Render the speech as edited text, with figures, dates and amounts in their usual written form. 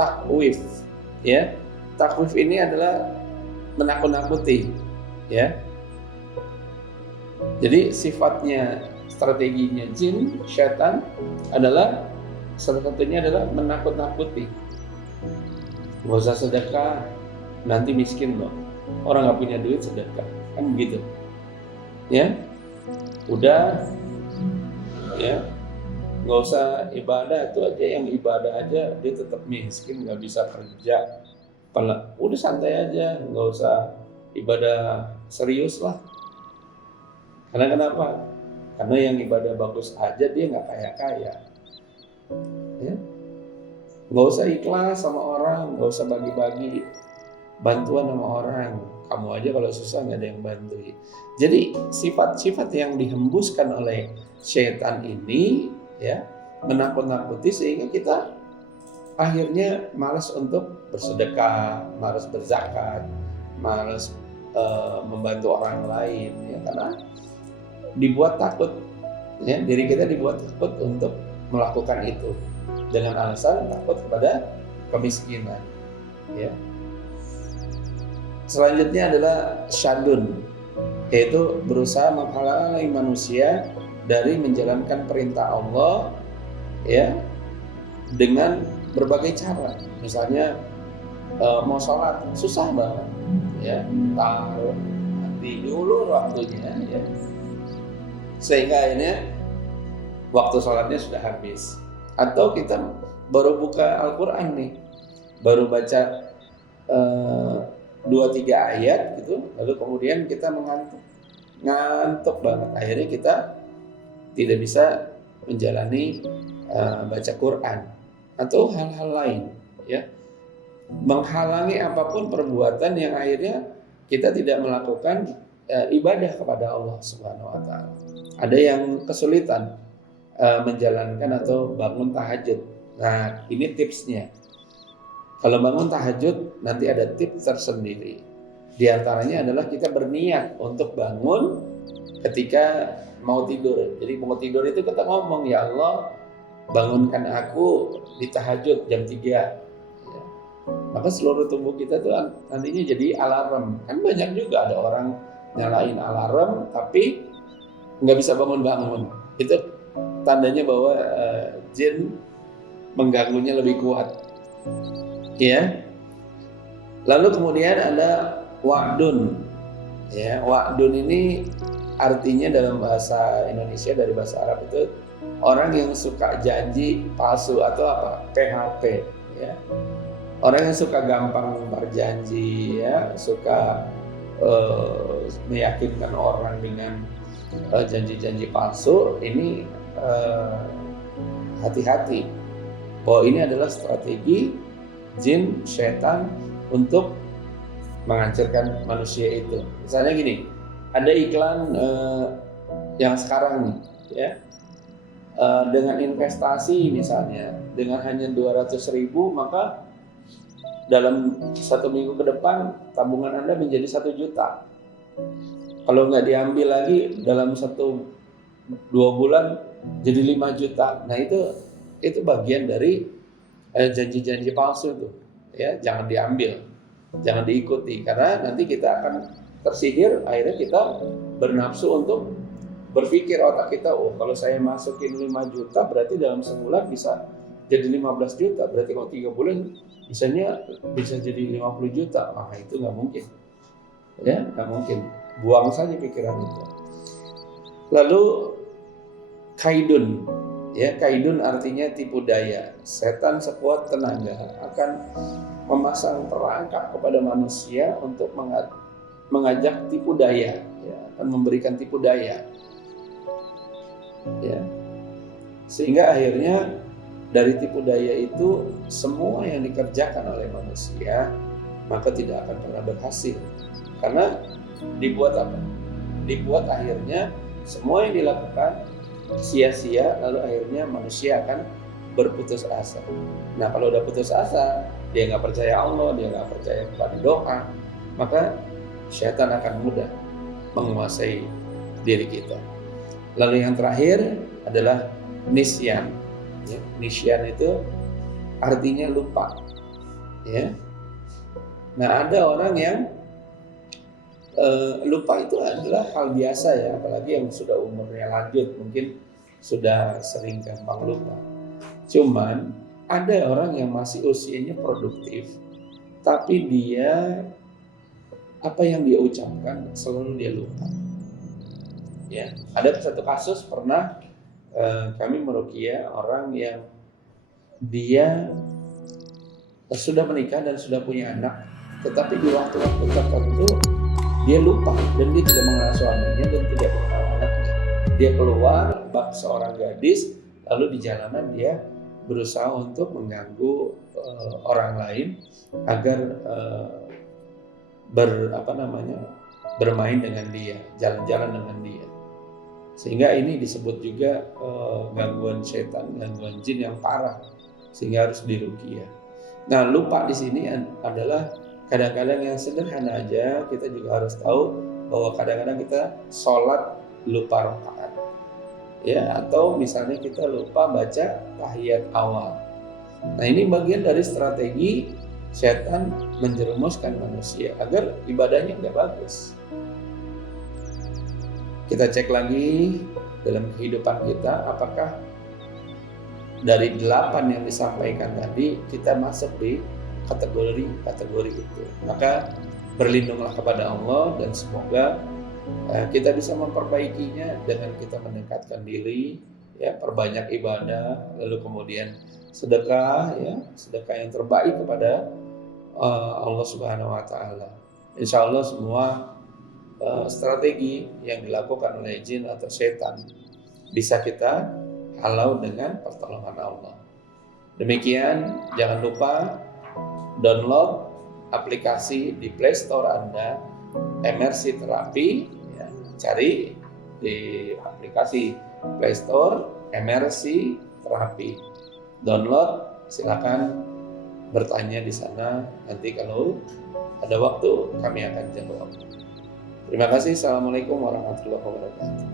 takwif, ya. Takwif ini adalah menakut-nakuti, ya. Jadi sifatnya, strateginya jin, syaitan adalah salah satunya adalah menakut-nakuti. Gak usah sedekah, nanti miskin loh. Orang nggak punya duit sedekah, kan begitu, ya. Udah, ya, nggak usah ibadah, itu aja yang ibadah aja dia tetap miskin, nggak bisa kerja. Udah santai aja, nggak usah ibadah serius lah. Karena kenapa? Karena yang ibadah bagus aja dia nggak kaya-kaya, ya. Nggak usah ikhlas sama orang, nggak usah bagi-bagi bantuan sama orang. Kamu aja kalau susah nggak ada yang bantuin. Jadi sifat-sifat yang dihembuskan oleh syaitan ini, ya, menakut-nakuti sehingga kita akhirnya malas untuk bersedekah, malas berzakat, malas membantu orang lain, ya, karena dibuat takut, ya, diri kita dibuat takut untuk melakukan itu dengan alasan takut kepada kemiskinan, ya. Selanjutnya adalah syadun, yaitu berusaha menghalangi manusia dari menjalankan perintah Allah, ya, dengan berbagai cara. Misalnya mau sholat susah banget, ya, taruh nanti diulur waktunya, ya, sehingga akhirnya waktu sholatnya sudah habis. Atau kita baru buka Al-Quran nih, baru baca 2-3 ayat gitu, lalu kemudian kita ngantuk banget, akhirnya kita tidak bisa menjalani baca Quran atau hal-hal lain, ya, menghalangi apapun perbuatan yang akhirnya kita tidak melakukan ibadah kepada Allah Subhanahu wa taala. Ada yang kesulitan menjalankan atau bangun tahajud. Nah, ini tipsnya. Kalau bangun tahajud nanti ada tips tersendiri. Di antaranya adalah kita berniat untuk bangun ketika mau tidur. Jadi mau tidur itu kita ngomong, ya Allah, bangunkan aku di tahajud jam 3. Ya. Maka seluruh tubuh kita tuh nantinya jadi alarm. Kan banyak juga ada orang nyalain alarm tapi nggak bisa bangun-bangun. Itu tandanya bahwa jin mengganggunya lebih kuat, ya. Lalu kemudian ada wa'dun, ya. Wa'dun ini artinya dalam bahasa Indonesia dari bahasa Arab itu orang yang suka janji palsu atau apa? PHP, ya. Orang yang suka gampang berjanji, ya, suka meyakinkan orang dengan janji-janji palsu. Ini hati-hati, bahwa ini adalah strategi jin, syaitan untuk menghancurkan manusia itu. Misalnya gini, ada iklan yang sekarang nih, ya, dengan investasi misalnya, dengan hanya 200.000 maka dalam 1 minggu ke depan tabungan Anda menjadi 1 juta. Kalau nggak diambil lagi dalam 1-2 bulan jadi 5 juta. Nah itu bagian dari janji-janji palsu tuh, ya. Jangan diambil, jangan diikuti, karena nanti kita akan tersihir. Akhirnya kita bernafsu untuk berpikir, otak kita, oh kalau saya masukin 5 juta berarti dalam sebulan bisa jadi 15 juta, berarti kalau 3 bulan bisa jadi 50 juta. Itu nggak mungkin, ya, nggak mungkin. Buang saja pikiran itu. Lalu kaidun, ya, kaidun artinya tipu daya. Setan sekuat tenaga akan memasang perangkap kepada manusia untuk mengajak tipu daya, ya, akan memberikan tipu daya, ya, sehingga akhirnya dari tipu daya itu semua yang dikerjakan oleh manusia maka tidak akan pernah berhasil, karena dibuat apa? Dibuat akhirnya semua yang dilakukan sia-sia, lalu akhirnya manusia akan berputus asa. Nah, kalau udah putus asa, dia nggak percaya Allah, dia nggak percaya kepada doa, maka syaitan akan mudah menguasai diri kita. Lalu yang terakhir adalah nisyan. Ya, nisyan itu artinya lupa. ya. Nah, ada orang yang lupa itu adalah hal biasa ya, apalagi yang sudah umurnya lanjut, mungkin sudah sering gampang lupa. Cuman ada orang yang masih usianya produktif, tapi dia apa yang dia ucapkan selalu dia lupa. Ya, ada satu kasus pernah kami meruqyah orang yang dia sudah menikah dan sudah punya anak, tetapi di waktu-waktu tertentu dia lupa dan dia tidak mengenal suaminya dan tidak mengenal anaknya. Dia keluar bak seorang gadis, lalu di jalanan dia berusaha untuk mengganggu orang lain agar bermain dengan dia, jalan-jalan dengan dia. Sehingga ini disebut juga gangguan setan, gangguan jin yang parah, sehingga harus diruqyah. Nah, lupa di sini adalah kadang-kadang yang sederhana aja. Kita juga harus tahu bahwa kadang-kadang kita sholat lupa rakaat, ya, atau misalnya kita lupa baca tahiyat awal. Nah, ini bagian dari strategi setan menjerumuskan manusia agar ibadahnya nggak bagus. Kita cek lagi dalam kehidupan kita, apakah dari 8 yang disampaikan tadi kita masuk di kategori itu. Maka berlindunglah kepada Allah dan semoga kita bisa memperbaikinya dengan kita mendekatkan diri, ya, perbanyak ibadah, lalu kemudian sedekah, ya, sedekah yang terbaik kepada Allah Subhanahu wa taala. Insya Allah semua strategi yang dilakukan oleh jin atau setan bisa kita halau dengan pertolongan Allah. Demikian, jangan lupa download aplikasi di Play Store Anda, MRC Terapi, ya, cari di aplikasi Play Store MRC Terapi, download, silakan bertanya di sana. Nanti kalau ada waktu kami akan jawab. Terima kasih. Assalamualaikum warahmatullahi wabarakatuh.